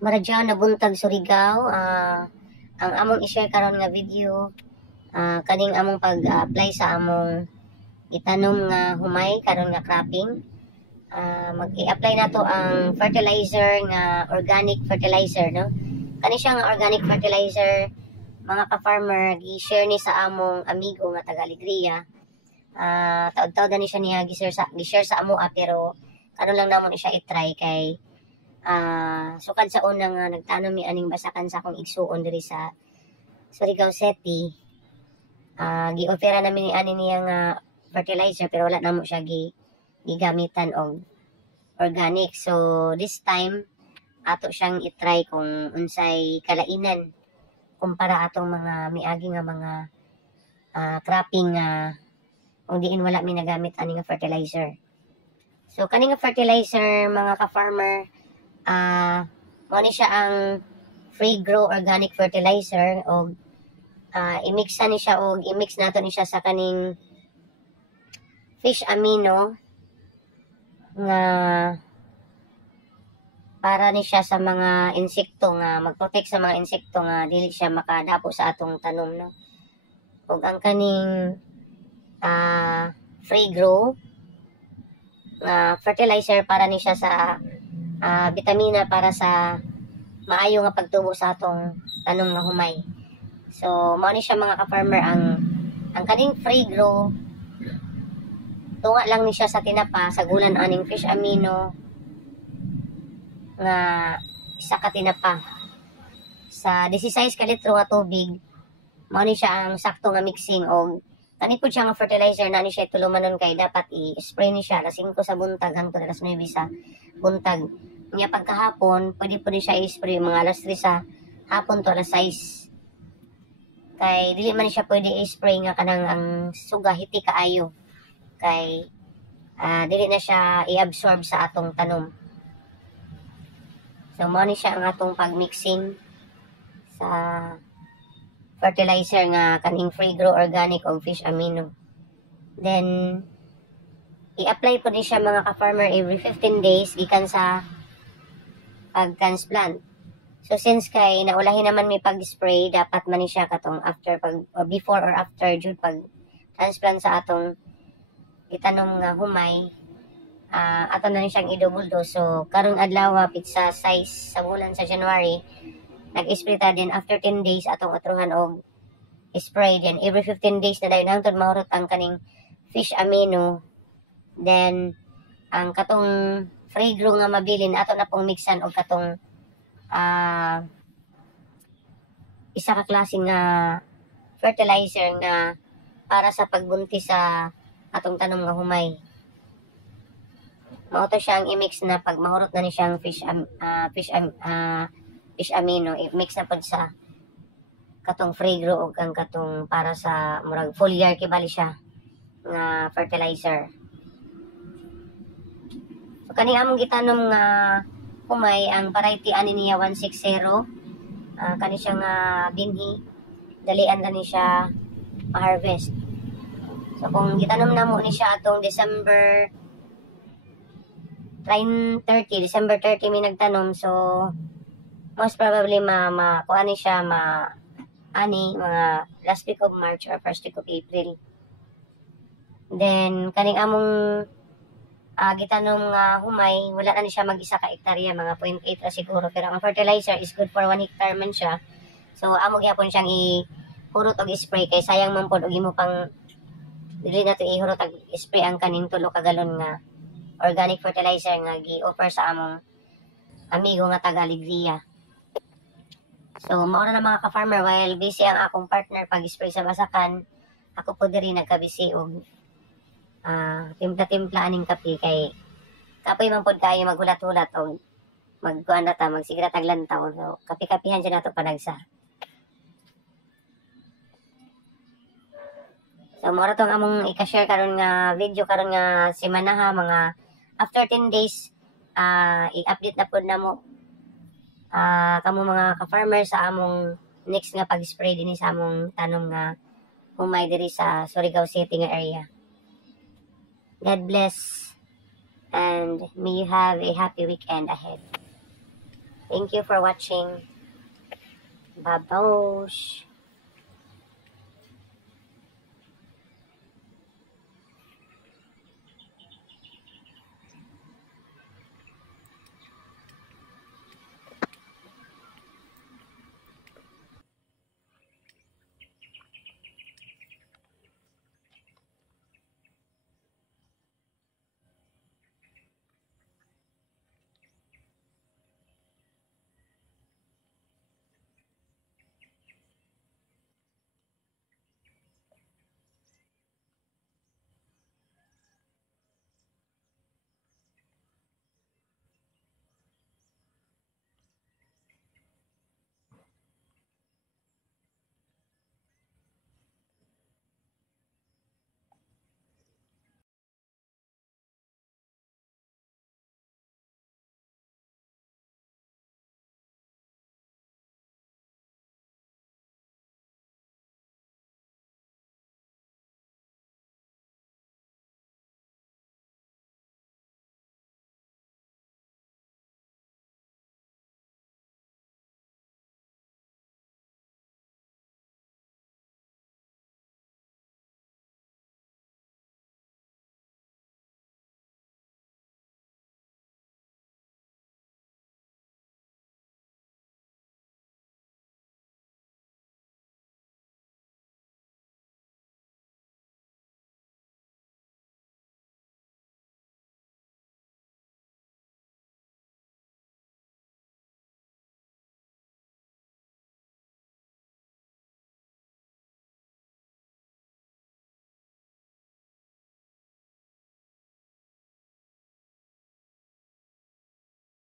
Maradya na buntag Surigao. Ang among i-share karon nga video, kaning among pag-apply sa among itanom nga humay karon nga cropping. Mag-i-apply nato ang fertilizer nga organic fertilizer, no? Kani siya nga organic fertilizer, mga ka-farmer, gi-share ni sa among amigo nga taga Alegria. Taud-taud ni siya niya gi-share sa amo, pero karon lang namon siya i-try kay sukad sa una nga nagtanom mi aning basakan sa akong igsuon diri sa Surigao City. Gi-ofera namin ni ani niya nga fertilizer pero wala namo siya gigamitan og organic. So this time ato siyang i-try kung unsay kalainan kumpara atong mga miagi nga mga cropping nga kung diin wala mi nagamit ani nga fertilizer. So kani nga fertilizer, mga ka-farmer, mao ni siya ang free grow organic fertilizer, og i-mixa ni siya og i-mix nato ni siya sa kaning fish amino nga para ni siya sa mga insekto nga mag-protect sa mga insekto nga dili siya makadapo sa atong tanom, no? Og ang kaning free grow nga fertilizer para ni siya sa vitamina para sa maayo nga pagtubo sa atong tanom nga humay. So mao ni siya, mga ka-farmer, ang kaning free grow tunga lang ni siya sa tinapa sa gulan aning fish amino nga isa ka tinapa sa 16 ka litro nga tubig. Mao ni siya ang sakto nga mixing, og kani pud siya nga fertilizer na ni siya tulumanon kay dapat i-spray ni siya alas 5 sa buntag hangtod alas 9 sa buntag. Nya pagkahapon pwede po ni siya i-spray mga alas 3 sa hapon to alas 6. Kay dili man siya pwede i-spray nga kanang ang suga hiti kaayo, kay dili na siya i-absorb sa atong tanom. So mao ni siya ang atong pag-mixing sa fertilizer nga kaning free grow organic og fish amino. Then i-apply po ni siya, mga ka-farmer, every 15 days gikan sa pag-transplant. So since kay naulahin naman may pag-spray, dapat man ni siya katong after before or after jud pag transplant sa atong itanom nga humay, ato na ni siyang i-double dose. So karong adlaw pizza size sa bulan sa January, nag-spray ta, din after 10 days atong atruhan og spray, then every 15 days na dayon hangtod mahurot ang kaning fish amino. Then ang katong free grow nga mabilin ato na pong mixan og katong isa ka klase nga fertilizer nga para sa pagbuntis sa atong tanom nga humay. Mao to siyang i-mix na pag mahurot na ni siyang fish amino, i-mix na pod sa katong free grow og ang katong para sa murag foliar kibali siya nga fertilizer. So kani among gitanom nga humay, ang variety ani niya 160. Kani siya nga binhi, dalian na ni siya ma-harvest. So kung gitanom namo ni siya atong December 30 mi nagtanom, so most probably kuan ni siya mga last week of March or first week of April. Then kaning among gitanom nga humay, wala na ni siya mag-isa ka hektarya, mga 0.8 ra siguro, pero ang fertilizer is good for 1 hectare man siya. So amo gyapon siyang ihurot og spray, kay sayang man pod og imo pang dili na to ihurot og spray ang kaning 3 ka galon nga organic fertilizer nga gi-offer sa among amigo nga taga Alegria. So mao na mga ka-farmer, while busy ang akong partner pag-spray sa basakan, ako po diri nagkabisi og timpla-timpla aning kape, kay kapoy man pod kayo maghulat-hulat o magkuan na ta, magsigira taglantaw. So kape-kapihan siya nato panagsa. So mora tong among i-share karon nga video karon nga semana, mga after 10 days i-update na pod namo kamo mga ka-farmer sa among next nga pag-spray dinhi sa among tanom nga humay diri sa Surigao City nga area. God bless, and may you have a happy weekend ahead. Thank you for watching. Babash.